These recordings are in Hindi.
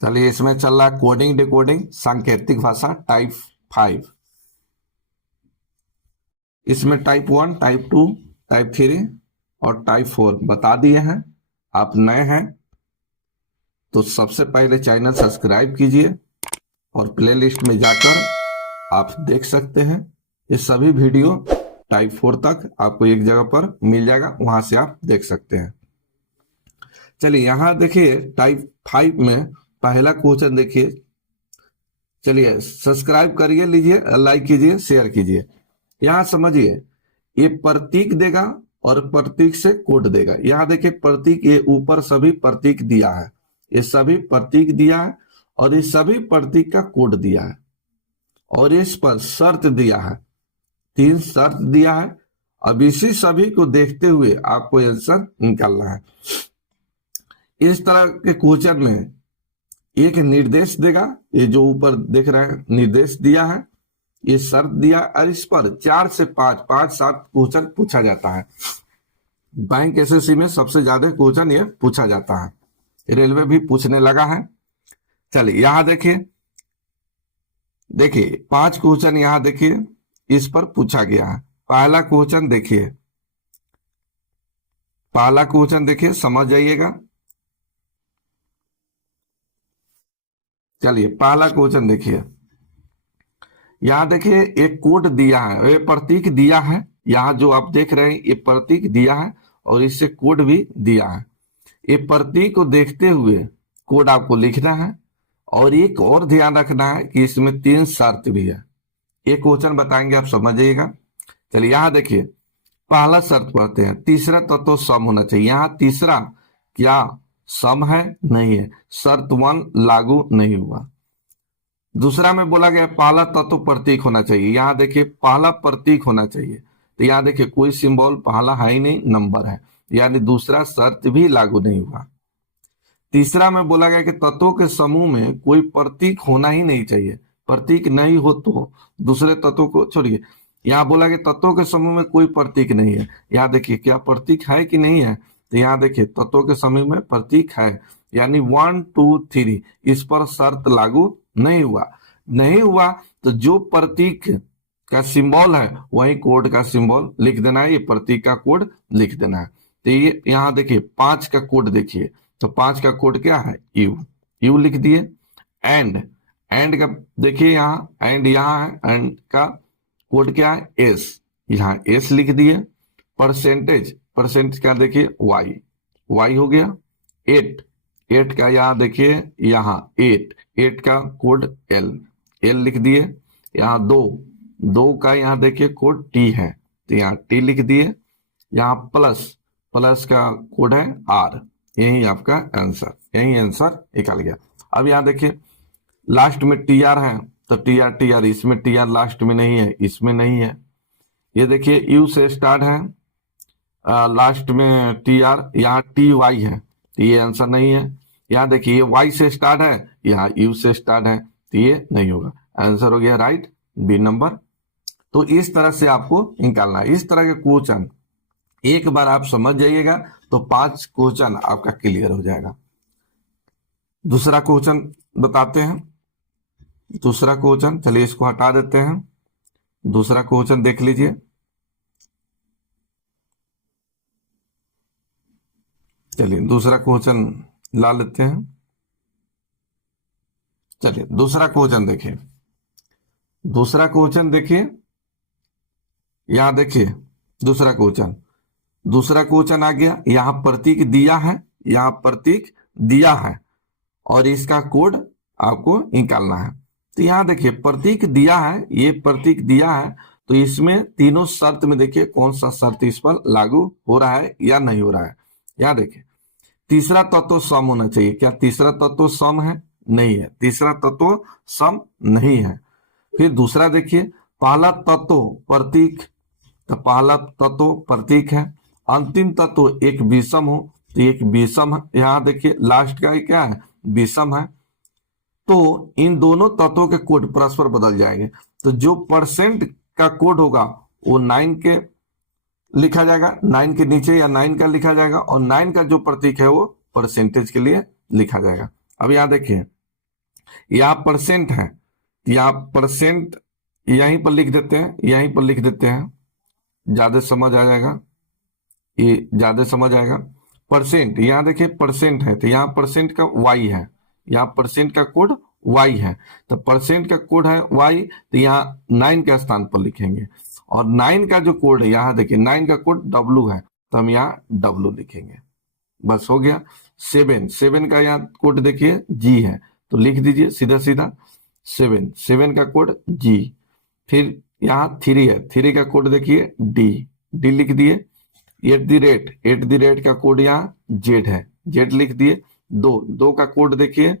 चलिए, इसमें चल रहा है कोडिंग डिकोडिंग सांकेतिक भाषा टाइप 5। इसमें टाइप 1, टाइप 2, टाइप 3 और टाइप 4 बता दिए हैं। आप नए हैं तो सबसे पहले चैनल सब्सक्राइब कीजिए और प्लेलिस्ट में जाकर आप देख सकते हैं। ये सभी वीडियो टाइप 4 तक आपको एक जगह पर मिल जाएगा, वहां से आप देख सकते हैं। चलिए यहां देखिए टाइप 5 में पहला क्वेश्चन देखिए। चलिए सब्सक्राइब करिए, लीजिए, लाइक कीजिए, शेयर कीजिए। यहां समझिए, ये प्रतीक देगा और प्रतीक से कोड देगा। यहां देखिए प्रतीक, ये ऊपर सभी प्रतीक दिया है, ये सभी प्रतीक दिया है और ये सभी प्रतीक का कोड दिया है और इस पर शर्त दिया है, 3 शर्त दिया है। अब इसी सभी को देखते हुए आपको आंसर निकालना है। इस तरह के क्वेश्चन में एक निर्देश देगा, ये जो ऊपर देख रहे हैं निर्देश दिया है, ये शर्त दिया और इस पर 4 से 5-7 क्वेश्चन पूछा जाता है। बैंक एसएससी में सबसे ज्यादा क्वेश्चन ये पूछा जाता है, रेलवे भी पूछने लगा है। चलिए यहां देखिए, 5 क्वेश्चन यहां देखिए इस पर पूछा गया है। पहला क्वेश्चन देखिए, समझ जाइएगा। चलिए पहला क्वेश्चन देखिए, यहां देखिए एक कोड दिया है, ये प्रतीक दिया है। यहां जो आप देख रहे हैं ये प्रतीक दिया है और इससे कोड भी दिया है। ये प्रतीक को देखते हुए कोड आपको लिखना है और एक और ध्यान रखना है कि इसमें 3 शर्त भी है। ये क्वेश्चन बताएंगे, आप समझ जाइएगा। चलिए यहां देखिए, पहला शर्त पढ़ते हैं, तीसरा तत्व सम होना चाहिए। यहां तीसरा क्या सम है? नहीं है, शर्त 1 लागू नहीं हुआ। दूसरा में बोला गया पहला तत्व प्रतीक होना चाहिए। यहां देखिए पहला प्रतीक होना चाहिए, तो यहां देखिए कोई सिंबल पहला है ही नहीं, नंबर है, यानी दूसरा शर्त भी लागू नहीं हुआ। तीसरा में बोला गया कि तत्वों के समूह में कोई प्रतीक होना ही नहीं चाहिए, प्रतीक नहीं हो तो दूसरे तत्वों को छोड़िए। यहाँ बोला कि तत्वों के समूह में कोई प्रतीक नहीं है। यहाँ देखिए क्या प्रतीक है कि नहीं है, तो यहाँ देखिए तत्वों के समूह में प्रतीक है, यानी 1 2 3 इस पर शर्त लागू नहीं हुआ तो जो प्रतीक का सिंबल है वही कोड का सिंबल लिख देना है, ये प्रतीक का कोड लिख देना है। तो ये यहाँ देखिए 5 का कोड देखिए, तो 5 का कोड क्या है? यू लिख दिए। एंड का देखिए यहाँ एंड यहाँ है, एंड का कोड क्या है? एस, यहाँ एस लिख दिए। परसेंटेज का देखिए वाई हो गया। 8 का यहाँ देखिए, यहाँ 8 का कोड एल लिख दिए। यहाँ 2 का यहाँ देखिए कोड टी है, तो यहाँ टी लिख दिए। यहाँ प्लस का कोड है आर, यही आपका आंसर, यही आंसर निकल गया। अब यहाँ देखिए लास्ट में टी आर है, तो टी आर इसमें टी आर लास्ट में नहीं है, इसमें नहीं है। ये देखिए यू से स्टार्ट है, लास्ट में टी आर, यहाँ टी वाई है, तो ये आंसर नहीं है। यहाँ देखिए ये वाई से स्टार्ट है, यहाँ यू से स्टार्ट है, तो ये नहीं होगा। आंसर हो गया राइट, बी नंबर। तो इस तरह से आपको निकालना है। इस तरह के क्वेश्चन एक बार आप समझ जाइएगा तो 5 क्वेश्चन आपका क्लियर हो जाएगा। दूसरा क्वेश्चन बताते हैं। दूसरा क्वेश्चन, चलिए इसको हटा देते हैं। दूसरा क्वेश्चन देख लीजिए। चलिए दूसरा क्वेश्चन ला लेते हैं। चलिए दूसरा क्वेश्चन देखिए। दूसरा क्वेश्चन देखिए, यहां देखिए दूसरा क्वेश्चन आ गया। यहां प्रतीक दिया है, यहां प्रतीक दिया है और इसका कोड आपको निकालना है। तो यहां देखिए प्रतीक दिया है, ये प्रतीक दिया है, तो इसमें तीनों शर्त में देखिए कौन सा शर्त इस पर लागू हो रहा है या नहीं हो रहा है। यहां देखिए तीसरा तत्व सम होना चाहिए। क्या तीसरा तत्व सम है? नहीं है, तीसरा तत्व सम नहीं है। फिर दूसरा देखिए पहला तत्व प्रतीक, तो पहला तत्व प्रतीक है। अंतिम तत्व एक विषम हो, तो एक विषम है। यहाँ देखिए लास्ट का क्या है? विषम है। तो इन दोनों तत्वों के कोड परस्पर बदल जाएंगे। तो जो परसेंट का कोड होगा वो 9 के लिखा जाएगा, 9 के नीचे या 9 का लिखा जाएगा, और 9 का जो प्रतीक है वो परसेंटेज के लिए लिखा जाएगा। अब यहाँ देखिए यहाँ परसेंट है, यहाँ परसेंट यहीं पर लिख देते हैं, यहीं पर लिख देते हैं, ज्यादा समझ आ जाएगा, ये ज्यादा समझ आएगा। परसेंट, यहाँ देखिए परसेंट है तो यहाँ परसेंट का वाई है, यहाँ परसेंट का कोड वाई है, तो परसेंट का कोड है वाई, तो यहाँ 9 के स्थान पर लिखेंगे। और 9 का जो कोड है, यहाँ देखिए 9 का कोड डब्लू है, तो हम यहाँ डब्लू लिखेंगे, बस हो गया। 7 का यहाँ कोड देखिए जी है, तो लिख दीजिए सीधा सीधा 7 का कोड जी। फिर यहाँ 3 है, 3 का कोड देखिए डी लिख दिए। एट द रेट का कोड यहाँ जेड है, जेड लिख दिए। दो का कोड देखिए,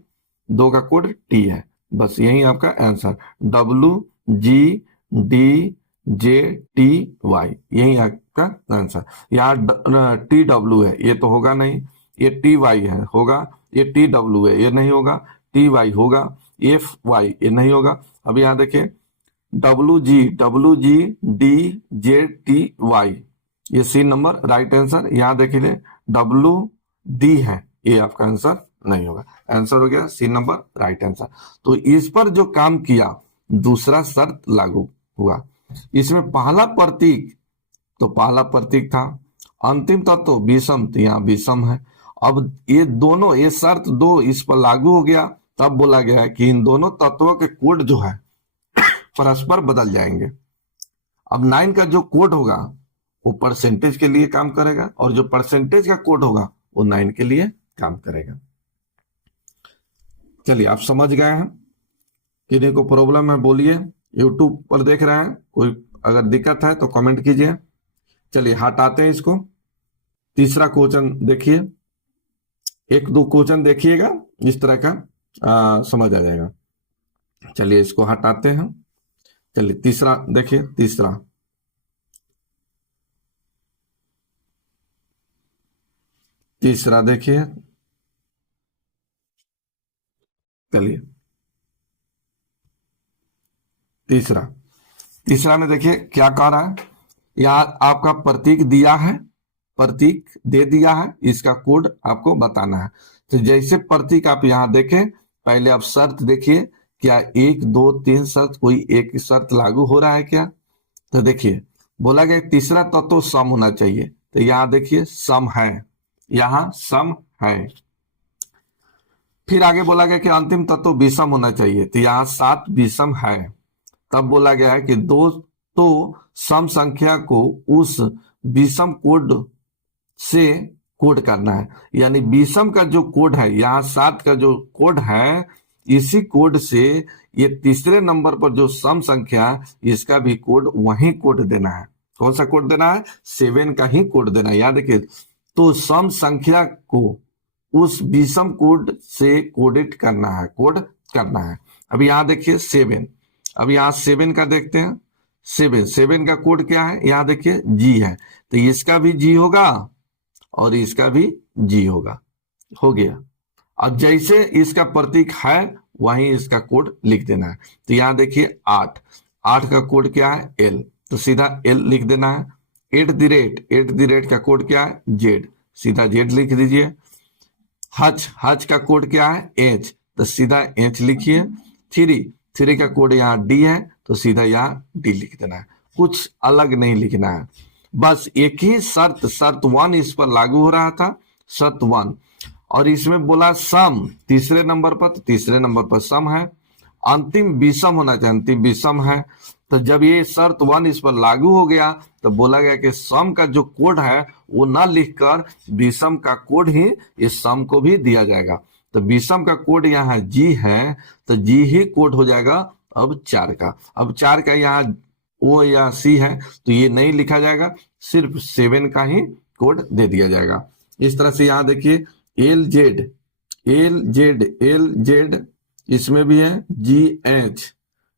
2 का कोड टी है, बस यही आपका आंसर, WGDJTY, यही आपका आंसर। यहाँ TW है, ये तो होगा नहीं, ये TY है होगा, ये TW है, ये नहीं होगा, TY होगा, FY ये नहीं होगा। अब यहाँ देखिए WGDJTY, ये सी नंबर राइट आंसर। यहाँ देखिए WD है, ये आपका आंसर नहीं होगा, आंसर हो गया सी नंबर राइट आंसर। तो इस पर जो काम किया दूसरा शर्त लागू हुआ। इसमें पहला प्रतीक था, अंतिम तत्व विषम, तो यहाँ विषम है। अब ये दोनों, ये शर्त 2 इस पर लागू हो गया, तब बोला गया है कि इन दोनों तत्वों के कोड जो है परस्पर बदल जाएंगे। अब 9 का जो कोड होगा वो परसेंटेज के लिए काम करेगा, और जो परसेंटेज का कोड होगा वो 9 के लिए काम करेगा। चलिए आप समझ गए हैं, किन्हीं को प्रॉब्लम है बोलिए, यूट्यूब पर देख रहे हैं, कोई अगर दिक्कत है तो कमेंट कीजिए। चलिए हटाते हैं इसको। तीसरा क्वेश्चन देखिए, 1-2 क्वेश्चन देखिएगा, इस तरह का समझ आ जाएगा। चलिए इसको हटाते हैं। चलिए तीसरा देखिए, तीसरा देखिए। चलिए तीसरा में देखिए क्या कह रहा है, यहाँ आपका प्रतीक दिया है, प्रतीक दे दिया है, इसका कोड आपको बताना है। तो जैसे प्रतीक आप यहाँ देखें, पहले आप शर्त देखिए, क्या 1 2 3 शर्त, कोई एक शर्त लागू हो रहा है क्या? तो देखिए बोला गया तीसरा तत्व सम होना चाहिए, तो यहाँ देखिए सम है, यहाँ सम है। फिर आगे बोला गया कि अंतिम तत्व विषम होना चाहिए, तो यहाँ 7 विषम है। तब बोला गया है कि तो सम संख्या को उस विषम कोड से कोड करना है, यानी विषम का जो कोड है, यहाँ 7 का जो कोड है, इसी कोड से ये तीसरे नंबर पर जो सम संख्या, इसका भी कोड वही कोड देना है। कौन सा कोड देना है? 7 का ही कोड देना है। याद देखिए, तो सम संख्या को उस विषम कोड से कोडेड करना है, कोड करना है। अब यहाँ देखिए 7, अब यहाँ 7 का देखते हैं। 7 का कोड क्या है? यहाँ देखिए जी है, तो इसका भी जी होगा और इसका भी जी होगा, हो गया। अब जैसे इसका प्रतीक है वहीं इसका कोड लिख देना है। तो यहाँ देखिए 8 का कोड क्या है? एल, तो सीधा एल लिख देना है। एट द रेट का कोड क्या है? जेड, सीधा जेड लिख दीजिए। हच का कोड क्या है? एच, तो सीधा एच लिखिए। थ्री का कोड यहाँ डी है, तो सीधा यहाँ डी लिख देना है, कुछ अलग नहीं लिखना है। बस एक ही शर्त 1 इस पर लागू हो रहा था, शर्त 1, और इसमें बोला सम तीसरे नंबर पर, तो तीसरे नंबर पर सम है। अंतिम विषम होना चाहिए, अंतिम विषम है। तो जब ये शर्त 1 इस पर लागू हो गया, तो बोला गया कि सम का जो कोड है वो ना लिखकर विषम का कोड ही इस सम को भी दिया जाएगा। तो विषम का कोड यहाँ जी है, तो जी ही कोड हो जाएगा अब 4 का। अब 4 का यहाँ ओ या सी है, तो ये नहीं लिखा जाएगा, सिर्फ 7 का ही कोड दे दिया जाएगा। इस तरह से यहाँ देखिए एल जेड इसमें भी है, जी एच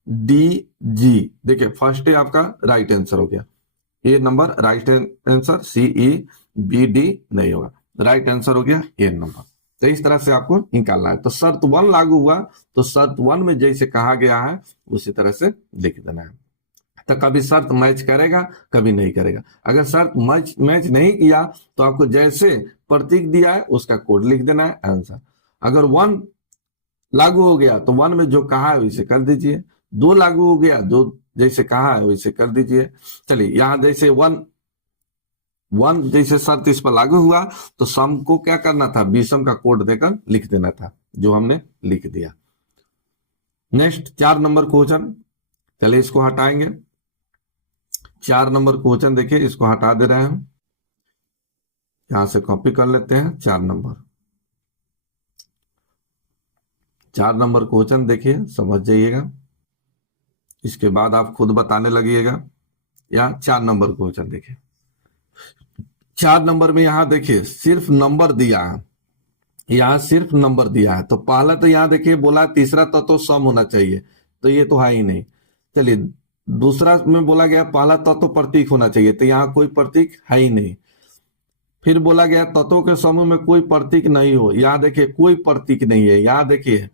डी जी। देखिए फर्स्ट है आपका राइट आंसर हो गया, ए नंबर राइट आंसर, सी ई बी डी नहीं होगा, राइट आंसर हो गया ए नंबर। तो इस तरह से आपको निकालना है। तो शर्त 1 लागू हुआ, तो शर्त 1 में जैसे कहा गया है उसी तरह से लिख देना है। तो कभी शर्त मैच करेगा, कभी नहीं करेगा। अगर शर्त मैच नहीं किया तो आपको जैसे प्रतीक दिया है उसका कोड लिख देना है, आंसर। अगर 1 लागू हो गया तो 1 में जो कहा है वैसे कर दीजिए, 2 लागू हो गया, जो जैसे कहा है वैसे कर दीजिए। चलिए यहां जैसे 1 जैसे शर्त इस पर लागू हुआ तो सम को क्या करना था, विषम का कोड देकर लिख देना था, जो हमने लिख दिया। नेक्स्ट 4 नंबर क्वेश्चन, चलिए इसको हटाएंगे। 4 नंबर क्वेश्चन देखिए, इसको हटा दे रहे हैं हम, यहां से कॉपी कर लेते हैं। 4 नंबर क्वेश्चन देखिए, समझ जाइएगा, इसके बाद आप खुद बताने लगिएगा। या 4 नंबर क्वेश्चन देखिए, 4 नंबर में यहां देखिए सिर्फ नंबर दिया है, यहां सिर्फ नंबर दिया है। तो पहला तो यहां देखिए बोला तीसरा तत्व तो सम होना चाहिए, तो ये तो है ही नहीं। चलिए दूसरा में बोला गया पहला तत्व तो प्रतीक होना चाहिए, तो यहाँ कोई प्रतीक है ही नहीं। फिर बोला गया तत्वों के समूह में कोई प्रतीक नहीं हो, यहाँ देखिए कोई प्रतीक नहीं है। यहाँ देखिए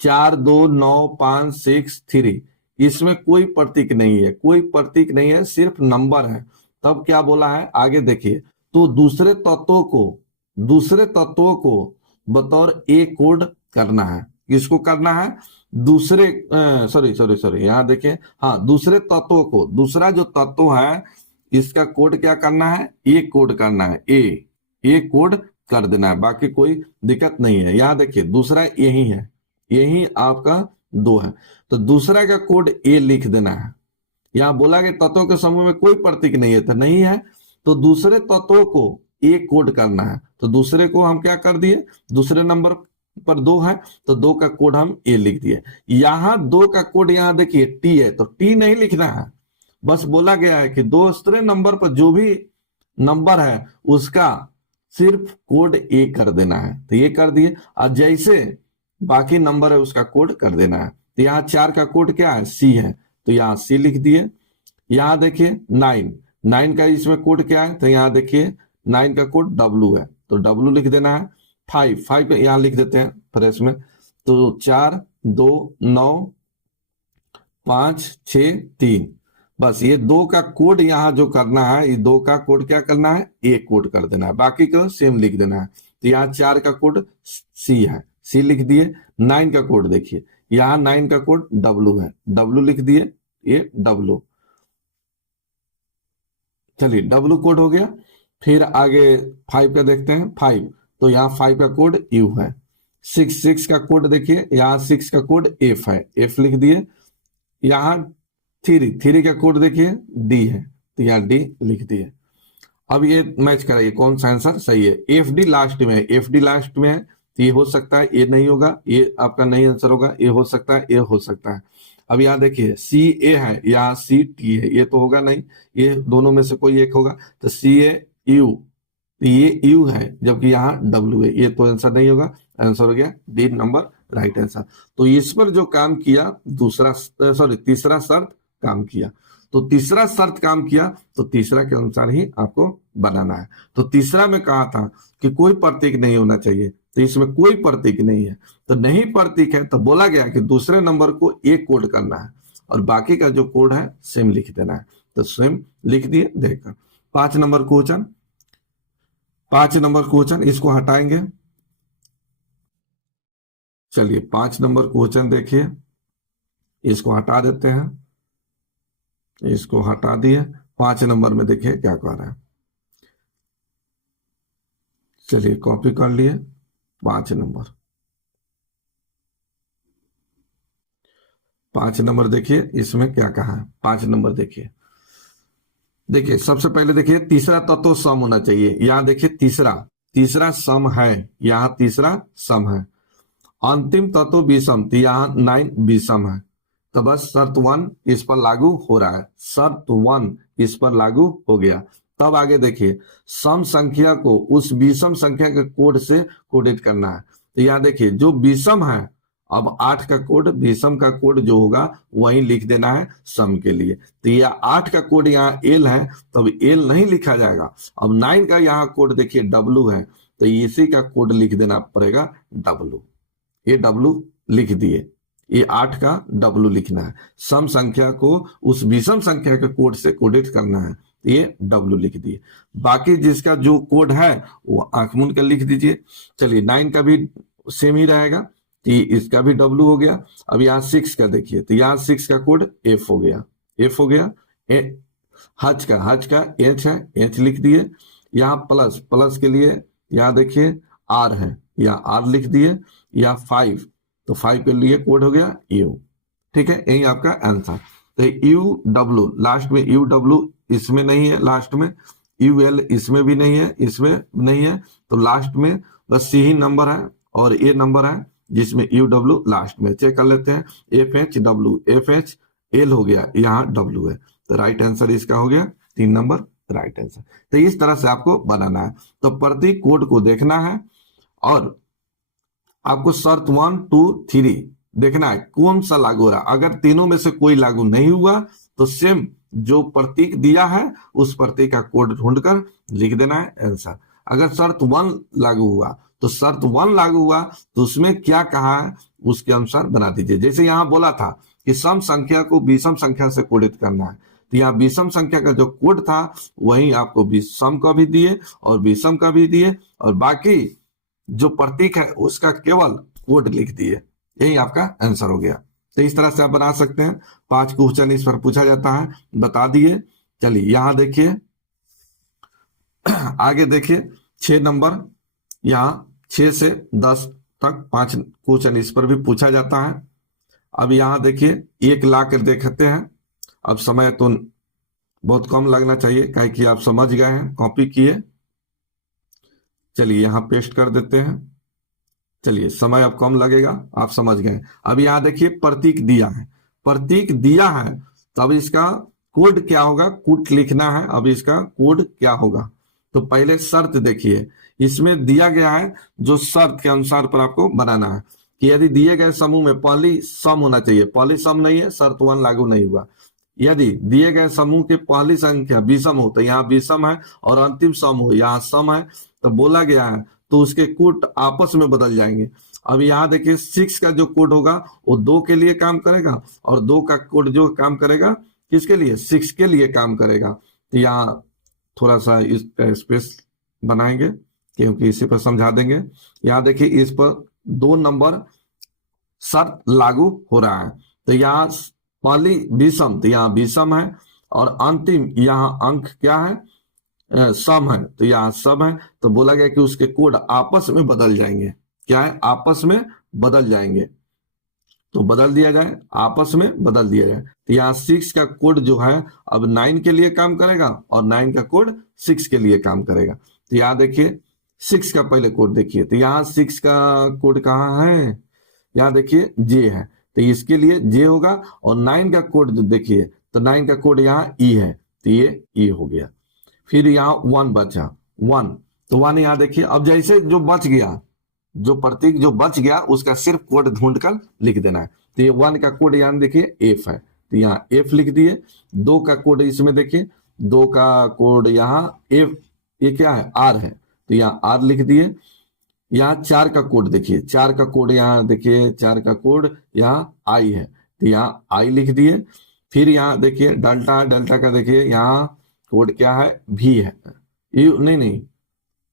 4 2 9 5 6 3, इसमें कोई प्रतीक नहीं है, कोई प्रतीक नहीं है, सिर्फ नंबर है। तब क्या बोला है आगे देखिए, तो दूसरे तत्वों को बतौर ए कोड करना है। किसको करना है, दूसरे सॉरी यहाँ देखिए, हाँ दूसरे तत्वों को, दूसरा जो तत्व है इसका कोड क्या करना है, ए कोड करना है, ए कोड कर देना है, बाकी कोई दिक्कत नहीं है। यहाँ देखिए दूसरा यही है, यही आपका 2 है, तो दूसरा का कोड ए लिख देना है। यहाँ बोला कि तत्वों के समूह में कोई प्रतीक नहीं है, तो नहीं है, तो दूसरे तत्वों को ए कोड करना है। तो दूसरे को हम क्या कर दिए, दूसरे नंबर पर 2 है तो 2 का कोड हम ए लिख दिए। यहाँ 2 का कोड यहाँ देखिए टी है, तो टी नहीं लिखना है, बस बोला गया है कि दूसरे नंबर पर जो भी नंबर है उसका सिर्फ कोड ए कर देना है, तो ये कर दिए। और जैसे बाकी नंबर है उसका कोड कर देना है। तो यहाँ 4 का कोड क्या है, सी है, तो यहाँ सी लिख दिए। यहाँ देखिए 9 का इसमें कोड क्या है, तो यहाँ देखिए 9 का कोड डब्लू है, तो डब्लू लिख देना है। 5 यहाँ लिख देते हैं फ्रेश में, तो 4 2 9 5 6 3, बस ये 2 का कोड यहाँ जो करना है, ये 2 का कोड क्या करना है, ए कोड कर देना है, बाकी को सेम लिख देना है। तो यहाँ 4 का कोड सी है, सी लिख दिए। 9 का कोड देखिए, यहाँ 9 का कोड डब्लू है, डब्लू लिख दिए, ये डब्लू। चलिए डब्लू कोड हो गया। फिर आगे 5 का देखते हैं, 5, तो यहाँ 5 का कोड यू है। 6 का कोड देखिए, यहाँ 6 का कोड एफ है, एफ लिख दिए। यहाँ 3 का कोड देखिए डी है, तो यहाँ डी लिख दिए। अब ये मैच कराइए कौन सा आंसर सही है। एफ डी लास्ट में है, एफ डी लास्ट में है, तो ये हो सकता है, ये नहीं होगा, ये आपका नहीं आंसर होगा, ये हो सकता है, ये हो सकता है। अब यहाँ देखिए सी ए है, यहाँ सी टी है, ये तो होगा नहीं, ये दोनों में से कोई एक होगा, तो सी ए यू, ये यू है, जबकि यहाँ डब्ल्यू है, ये तो आंसर नहीं होगा। आंसर हो गया डी नंबर राइट आंसर। तो इस पर जो काम किया तीसरा शर्त काम किया, तो तीसरा शर्त काम किया, तो तीसरा के अनुसार ही आपको बनाना है। तो तीसरा में कहा था कि कोई प्रतीक नहीं होना चाहिए, तो इसमें कोई प्रतीक नहीं है, तो नहीं प्रतीक है तो बोला गया कि दूसरे नंबर को एक कोड करना है और बाकी का जो कोड है सेम लिख देना है, तो सेम लिख दिए। देखकर 5 नंबर क्वेश्चन इसको हटाएंगे। चलिए 5 नंबर क्वेश्चन देखिए, इसको हटा देते हैं, इसको हटा दिए। 5 नंबर में देखिए क्या कह रहा है, चलिए कॉपी कर लिए। 5 नंबर देखिए इसमें क्या कहा है। 5 नंबर देखिए सबसे पहले देखिए तीसरा तत्व सम होना चाहिए। यहाँ देखिए तीसरा सम है, यहाँ तीसरा सम है। अंतिम तत्व विषम, तो यहाँ 9 विषम है, तो बस शर्त 1 इस पर लागू हो रहा है, शर्त 1 इस पर लागू हो गया। तब आगे देखिए सम संख्या को उस विषम संख्या के कोड से कोडित करना है। तो यहाँ देखिए जो विषम है, अब 8 का कोड, विषम का कोड जो होगा वही लिख देना है सम के लिए। तो यह 8 का कोड यहाँ एल है, तब एल नहीं लिखा जाएगा। अब 9 का यहाँ कोड देखिए डब्लू है, तो इसी का कोड लिख देना पड़ेगा डब्लू। ये डब्लू लिख दिए, ये 8 का डब्लू लिखना है। सम संख्या को उस विषम संख्या के कोड से कोडित करना है, ये डब्लू लिख दिए। बाकी जिसका जो कोड है वो आंख मूंद कर लिख दीजिए। चलिए 9 का भी सेम ही रहेगा, इसका भी W हो गया। अब यहाँ 6 का देखिए, तो यहाँ 6 का कोड F हो गया, F हो गया। हज का H है, H लिख दिए। यहाँ प्लस, प्लस के लिए यहाँ देखिए R है, यहाँ R लिख दिए। यहाँ 5, तो 5 के लिए कोड हो गया U। ठीक है, यही आपका आंसर। तो UW लास्ट में, UW इसमें नहीं है, लास्ट में UL इसमें भी नहीं है, इसमें नहीं है, तो लास्ट में बस C ही नंबर है और A नंबर है जिसमें UW लास्ट में। चेक कर लेते हैं, FHW, FHL हो गया, यहाँ W है, तो राइट आंसर इसका हो गया 3 नंबर राइट आंसर। तो इस तरह से आपको बनाना है। तो प्रत्येक कोड को देखना है और आपको शर्त 1, 2, 3 देखना है कौन सा लागू हो रहा है। अगर तीनों में से कोई लागू नहीं हुआ तो सेम जो प्रतीक दिया है उस प्रतीक का कोड ढूंढकर लिख देना है आंसर। अगर शर्त 1 लागू हुआ तो शर्त 1 लागू हुआ तो उसमें क्या कहा है उसके अनुसार बना दीजिए। जैसे यहां बोला था कि सम संख्या को विषम संख्या से कोडित करना है, तो यहाँ विषम संख्या का जो कोड था वही आपको विषम का भी दिए और विषम का भी दिए, और बाकी जो प्रतीक है उसका केवल कोड लिख दिए। यही आपका आंसर हो गया। तो इस तरह से आप बना सकते हैं। 5 क्वेश्चन इस पर पूछा जाता है, बता दिए। चलिए यहाँ देखिए, आगे देखिए 6 नंबर, यहाँ 6 से 10 तक 5 क्वेश्चन इस पर भी पूछा जाता है। अब यहाँ देखिए 1 ला कर देखते हैं। अब समय तो बहुत कम लगना चाहिए, काहे कि आप समझ गए हैं, कॉपी किए। चलिए यहाँ पेस्ट कर देते हैं। चलिए समय अब कम लगेगा, आप समझ गए। अब यहाँ देखिए प्रतीक दिया है, प्रतीक दिया है, तो अब इसका कोड क्या होगा, कोड लिखना है। अब इसका कोड क्या होगा, तो पहले शर्त देखिए, इसमें दिया गया है जो शर्त के अनुसार पर आपको बनाना है कि यदि दिए गए समूह में पहली सम होना चाहिए, पहली सम नहीं है, शर्त 1 लागू नहीं हुआ। यदि दिए गए समूह के पहली संख्या विषम हो, तो यहाँ विषम है, और अंतिम सम हो, यहाँ सम है, तो बोला गया है तो उसके कोड आपस में बदल जाएंगे। अब यहाँ देखिए 6 का जो कोड होगा वो 2 के लिए काम करेगा, और 2 का कोड जो काम करेगा किसके लिए, 6 के लिए काम करेगा। तो यहाँ थोड़ा सा इसका स्पेस बनाएंगे क्योंकि इसी पर समझा देंगे। यहाँ देखिए इस पर 2 नंबर शर्त लागू हो रहा है, तो यहाँ पहली विषम, तो यहाँ विषम है, और अंतिम यहाँ अंक क्या है, सम है, तो यहाँ सम है। तो बोला गया कि उसके कोड आपस में बदल जाएंगे। क्या है, आपस में बदल जाएंगे, तो बदल दिया जाए, आपस में बदल दिया जाए। तो यहाँ 6 का कोड जो है अब 9 के लिए काम करेगा, और 9 का कोड 6 के लिए काम करेगा। तो यहाँ देखिए 6 का पहले कोड देखिए, तो यहाँ 6 का कोड कहाँ है, यहाँ देखिए जे है, तो इसके लिए जे होगा। और 9 का कोड जो देखिए, तो 9 का कोड यहाँ ई है, तो ये ई हो गया। फिर यहाँ 1 बचा, 1, तो 1 यहाँ देखिए। अब जैसे जो बच गया, जो प्रतीक जो बच गया उसका सिर्फ कोड ढूंढ कर लिख देना है। तो ये 1 का कोड यहाँ देखिए एफ है, तो यहाँ एफ लिख दिए। 2 का कोड इसमें देखिए, 2 का कोड यहाँ एफ, ये क्या है, आर है, तो यहाँ आर लिख दिए। यहाँ 4 का कोड देखिए, 4 का कोड यहाँ देखिए, 4 का कोड यहाँ आई है, तो यहाँ आई लिख दिए। फिर यहाँ देखिए डेल्टा, डेल्टा का देखिए यहाँ कोड क्या है, भी है, नहीं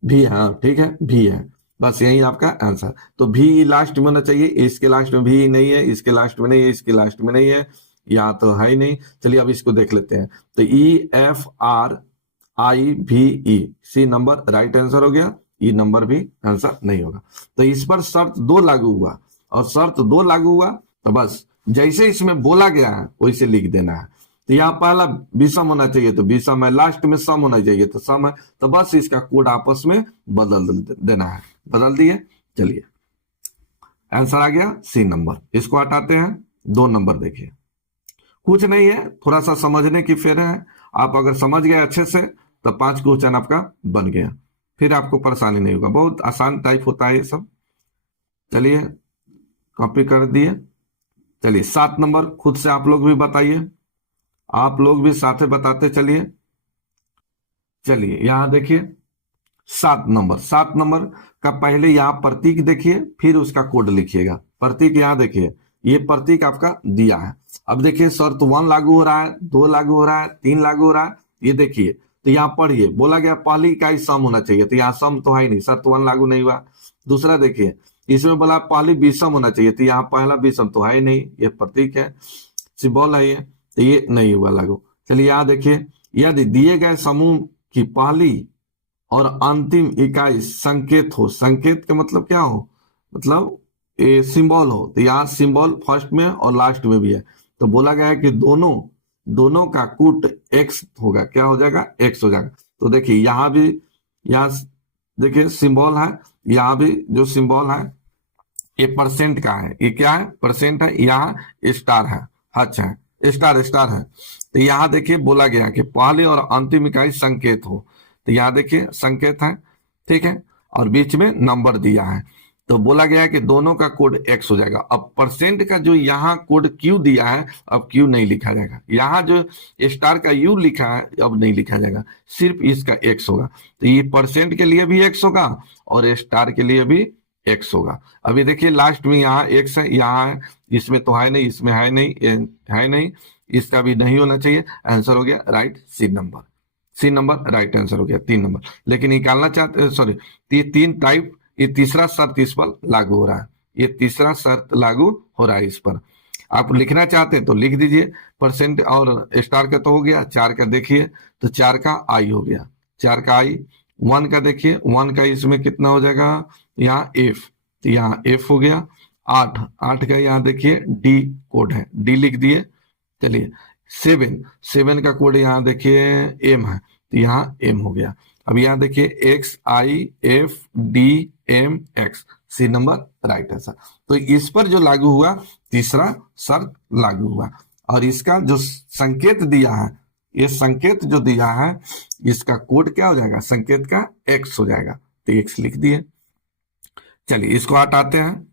भी, हाँ ठीक है, भी है। बस यही आपका आंसर। तो भी लास्ट में होना चाहिए, इसके लास्ट में भी नहीं है, इसके लास्ट में नहीं है, इसके लास्ट में नहीं है, यहाँ तो है ही नहीं। चलिए अब इसको देख लेते हैं। तो EFRIVE, C number right answer हो गया, ई नंबर भी आंसर नहीं होगा। तो इस पर शर्त 2 लागू हुआ, और शर्त 2 लागू हुआ तो बस जैसे इसमें बोला गया है वैसे लिख देना है। तो यहाँ पहला विषम होना चाहिए तो विषम है, लास्ट में सम होना चाहिए तो सम है, तो बस इसका कोड आपस में बदल देना है। बदल दिए। चलिए आंसर आ गया सी नंबर। इसको हटाते हैं, 2 नंबर देखिए, कुछ नहीं है, थोड़ा सा समझने की फेर है। आप अगर समझ गए अच्छे से तो 5 क्वेश्चन आपका बन गया, फिर आपको परेशानी नहीं होगा। बहुत आसान टाइप होता है ये सब। चलिए कॉपी कर दिए। चलिए 7 नंबर खुद से आप लोग भी बताइए, आप लोग भी साथे बताते चलिए। चलिए यहां देखिए 7 नंबर, 7 नंबर का पहले यहाँ प्रतीक देखिए, फिर उसका कोड लिखिएगा। प्रतीक यहाँ देखिए, ये प्रतीक आपका दिया है। अब देखिए शर्त 1 लागू हो रहा है, 2 लागू हो रहा है, 3 लागू हो रहा है, ये देखिए। तो यहाँ पढ़िए, बोला गया पहली इकाई सम होना चाहिए, तो यहाँ सम तो है ही नहीं, शर्त 1 लागू नहीं हुआ। दूसरा देखिए, इसमें बोला पहली विषम होना चाहिए, तो यहाँ पहला विषम तो है ही नहीं, ये प्रतीक है, सिंबल है ये, तो ये नहीं हुआ लागू। चलिए यहाँ देखिए, यदि दिए गए समूह की पहली और अंतिम इकाई संकेत हो, संकेत का मतलब क्या हो, मतलब ये सिंबल हो, तो यहाँ सिंबल फर्स्ट में और लास्ट में भी है, तो बोला गया है कि दोनों दोनों का कूट एक्स होगा, क्या हो जाएगा, एक्स हो जाएगा। तो देखिए यहाँ भी, यहाँ देखिए सिंबल है, यहाँ भी जो सिंबल है ये परसेंट का है, ये क्या है, परसेंट है, यहाँ स्टार है, अच्छा स्टार स्टार है। तो यहाँ देखिए बोला गया कि पहली और अंतिम इकाई संकेत हो, तो यहाँ देखिए संकेत है, ठीक है, और बीच में नंबर दिया है, तो बोला गया है कि दोनों का कोड एक्स हो जाएगा। अब परसेंट का जो यहाँ कोड क्यू दिया है, अब क्यू नहीं लिखा जाएगा, यहाँ जो स्टार का यू लिखा है अब नहीं लिखा जाएगा, सिर्फ इसका एक्स होगा। तो ये परसेंट के लिए भी एक्स होगा और स्टार के लिए भी एक्स होगा। अभी देखिए लास्ट में यहाँ एक्स है, यहाँ है, इसमें तो है नहीं, इसमें है नहीं, है नहीं, इसका भी नहीं होना चाहिए। आंसर हो गया right, C number, C number right answer हो गया, 3 नंबर। लेकिन निकालना चाहते, सॉरी, ये 3 टाइप, ये तीसरा शर्त इस पर लागू हो रहा है, ये तीसरा शर्त लागू हो रहा है इस पर। आप लिखना चाहते हैं तो लिख दीजिए, परसेंट और स्टार का तो हो गया, 4 का देखिए, तो 4 का आई हो गया, 4 का आई, 1 का देखिए, 1 का इसमें कितना हो जाएगा, यहाँ एफ, तो यहाँ एफ हो गया, 8 का यहाँ देखिए डी कोड है, डी लिख दिए। चलिए 7 का कोड यहाँ देखिए एम है, तो यहाँ एम हो गया। अब यहाँ देखिए X I F D M X, C number right answer. तो इस पर जो लागू हुआ, तीसरा शर्त लागू हुआ, और इसका जो संकेत दिया है, ये संकेत जो दिया है, इसका कोड क्या हो जाएगा, संकेत का एक्स हो जाएगा, तो एक्स लिख दिए। चलिए इसको हटाते हैं,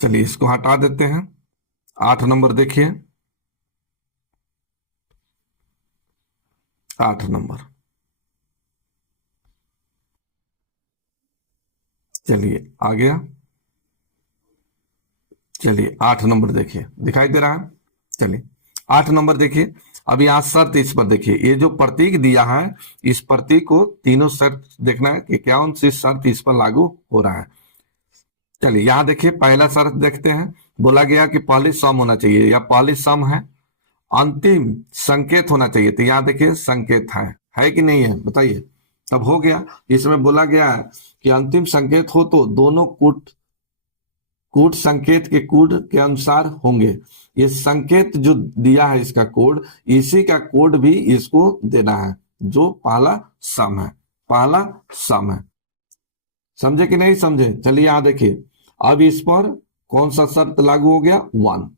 चलिए इसको हटा देते हैं। 8 नंबर देखिए, 8 नंबर, चलिए आ गया। चलिए 8 नंबर देखिए, दिखाई दे रहा है। चलिए 8 नंबर देखिए, अब यहाँ शर्त इस पर देखिए, ये जो प्रतीक दिया है, इस प्रतीक को तीनों शर्त देखना है कि कौन सी शर्त इस पर लागू हो रहा है। चलिए यहाँ देखिए पहला शर्त देखते हैं, बोला गया कि पहली सम होना चाहिए, या पहली सम है, अंतिम संकेत होना चाहिए, तो यहाँ देखिए संकेत है कि नहीं है बताइए, तब हो गया। इसमें बोला गया है कि अंतिम संकेत हो तो दोनों कूट कूट संकेत के कोड के अनुसार होंगे। ये संकेत जो दिया है इसका कोड, इसी का कोड भी इसको देना है, जो पहला सम है, पहला सम है। समझे कि नहीं समझे? चलिए यहां देखिए, अब इस पर कौन सा शर्त लागू हो गया, 1,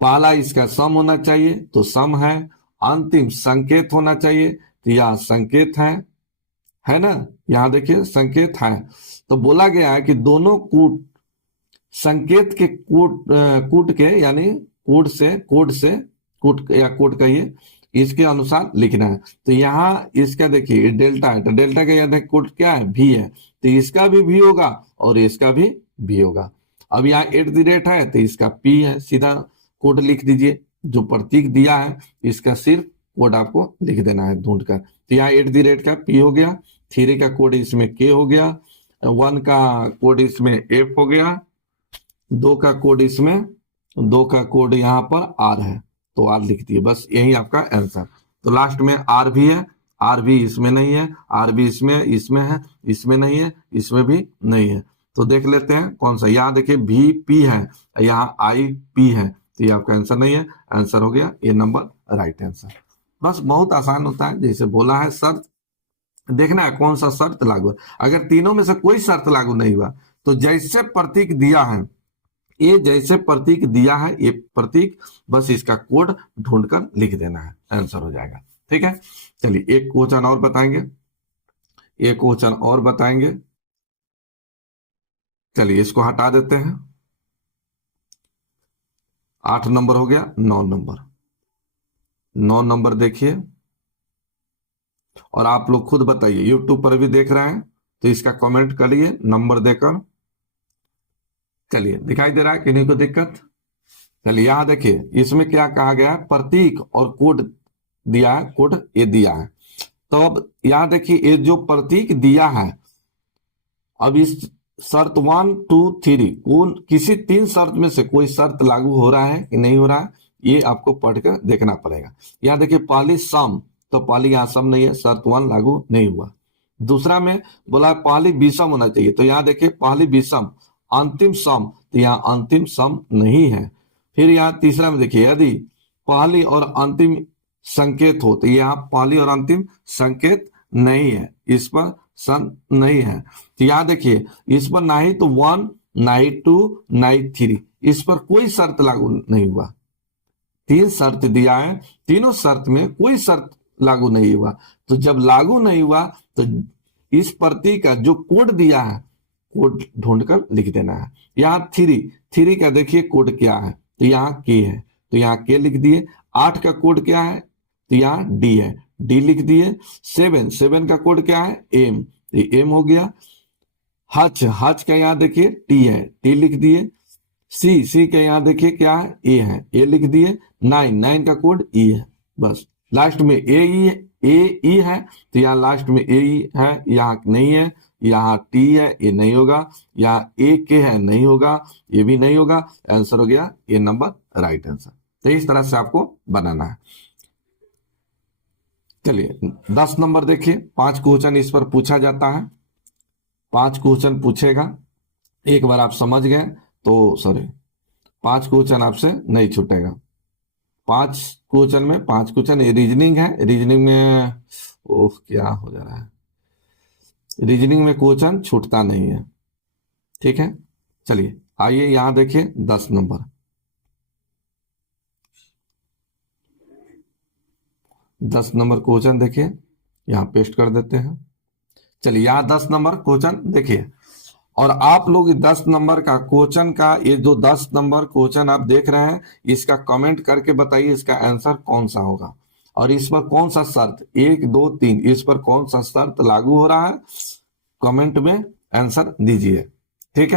पहला इसका सम होना चाहिए तो सम है, अंतिम संकेत होना चाहिए तो यह संकेत है ना, यहां देखिए संकेत है। तो बोला गया है कि दोनों कूट संकेत के कूट के, यानी कोड से कूट या कोड कहिए, इसके अनुसार लिखना है। तो यहाँ इसका देखिए डेल्टा है, तो डेल्टा का याद है कोड क्या है, भी है, तो इसका भी होगा और इसका भी होगा। अब यहाँ @ है तो इसका पी है, सीधा कोड लिख दीजिए, जो प्रतीक दिया है इसका सिर्फ कोड आपको लिख देना है ढूंढ कर। तो यहाँ @ का पी हो गया, 3 का कोड इसमें के हो गया, 1 का कोड इसमें एफ हो गया, 2 का कोड इसमें, 2 का कोड यहाँ पर आर है, तो आर लिख दिए, बस यही आपका आंसर। तो लास्ट में आर भी है, आर भी इसमें नहीं है, आर भी इसमें है, इसमें नहीं है, इसमें भी नहीं है। तो देख लेते हैं कौन सा, यहाँ देखिए भी पी है, यहाँ आई पी है, तो ये आपका आंसर नहीं है, आंसर हो गया ए नंबर राइट आंसर। बस बहुत आसान होता है, जैसे बोला है शर्त देखना है कौन सा शर्त लागू है। अगर तीनों में से कोई शर्त लागू नहीं हुआ तो जैसे प्रतीक दिया है, ये जैसे प्रतीक दिया है, ये प्रतीक बस इसका कोड ढूंढकर लिख देना है, आंसर हो जाएगा। ठीक है, चलिए एक क्वेश्चन और बताएंगे, एक क्वेश्चन और बताएंगे। चलिए इसको हटा देते हैं, 8 नंबर हो गया, 9 नंबर, 9 नंबर देखिए, और आप लोग खुद बताइए, यूट्यूब पर भी देख रहे हैं तो इसका कमेंट करिए नंबर देकर। चलिए दिखाई दे रहा है किन्हीं को दिक्कत? चलिए यहां देखिए, इसमें क्या कहा गया है, प्रतीक और कोड दिया है, कोड ये दिया है। तो अब यहां देखिए, ये जो प्रतीक दिया है अब इस शर्त 1 2 3 कौन किसी 3 शर्त में से कोई शर्त लागू हो रहा है कि नहीं हो रहा है, ये आपको पढ़कर देखना पड़ेगा। यहाँ देखिए पहली सम, तो पहली यहाँ सम नहीं है, शर्त 1 लागू नहीं हुआ। दूसरा में बोला पहली विषम होना चाहिए, तो यहाँ देखिए पहली विषम अंतिम सम, तो यहाँ अंतिम सम नहीं है। फिर यहाँ तीसरा में देखिए यदि पहली और अंतिम संकेत हो, तो यहाँ पहली और अंतिम संकेत नहीं है, इस पर सन नहीं है। तो यहाँ देखिए इस पर ना ही तो 1 ना ही 2 ना ही 3, इस पर कोई शर्त लागू नहीं हुआ। 3 शर्त दिया है, तीनों शर्त में कोई शर्त लागू नहीं हुआ। तो जब लागू नहीं हुआ तो इस प्रतीक का जो कोड दिया है, कोड ढूंढकर लिख देना है। यहाँ 3 का देखिए कोड क्या है, तो यहाँ के है, तो यहाँ के लिख दिए। 8 का कोड क्या है, तो यहाँ डी है, डी लिख दिए। 7 का कोड क्या है, एम, तो एम हो गया। हच का यहाँ देखिए टी है, टी लिख दिए। सी का यहाँ देखिए क्या है, ए लिख दिए। 9 का कोड ई है, बस। लास्ट में ए ई है, तो यहाँ लास्ट में ए ई है, यहाँ नहीं है। यहाँ टी है, ये नहीं होगा। यहाँ ए के है, नहीं होगा, ये भी नहीं होगा। आंसर हो गया ए नंबर राइट आंसर। तो इस तरह से आपको बनाना है। चलिए 10 नंबर देखिए, 5 क्वेश्चन इस पर पूछा जाता है। 5 क्वेश्चन पूछेगा, एक बार आप समझ गए तो सॉरी 5 क्वेश्चन आपसे नहीं छूटेगा। 5 क्वेश्चन में 5 क्वेश्चन रीजनिंग है। रीजनिंग में ओह क्या हो जा रहा है, रीजनिंग में क्वेश्चन छूटता नहीं है, ठीक है। चलिए आइए यहाँ देखिए 10 नंबर। 10 नंबर क्वेश्चन देखिए, यहाँ पेस्ट कर देते हैं। चलिए यहाँ 10 नंबर क्वेश्चन देखिए, और आप लोग 10 नंबर का क्वेश्चन का ये जो 10 नंबर क्वेश्चन आप देख रहे हैं, इसका कमेंट करके बताइए इसका आंसर कौन सा होगा, और इस पर कौन सा शर्त 1 2 3 इस पर कौन सा शर्त लागू हो रहा है, कमेंट में आंसर दीजिए, ठीक है।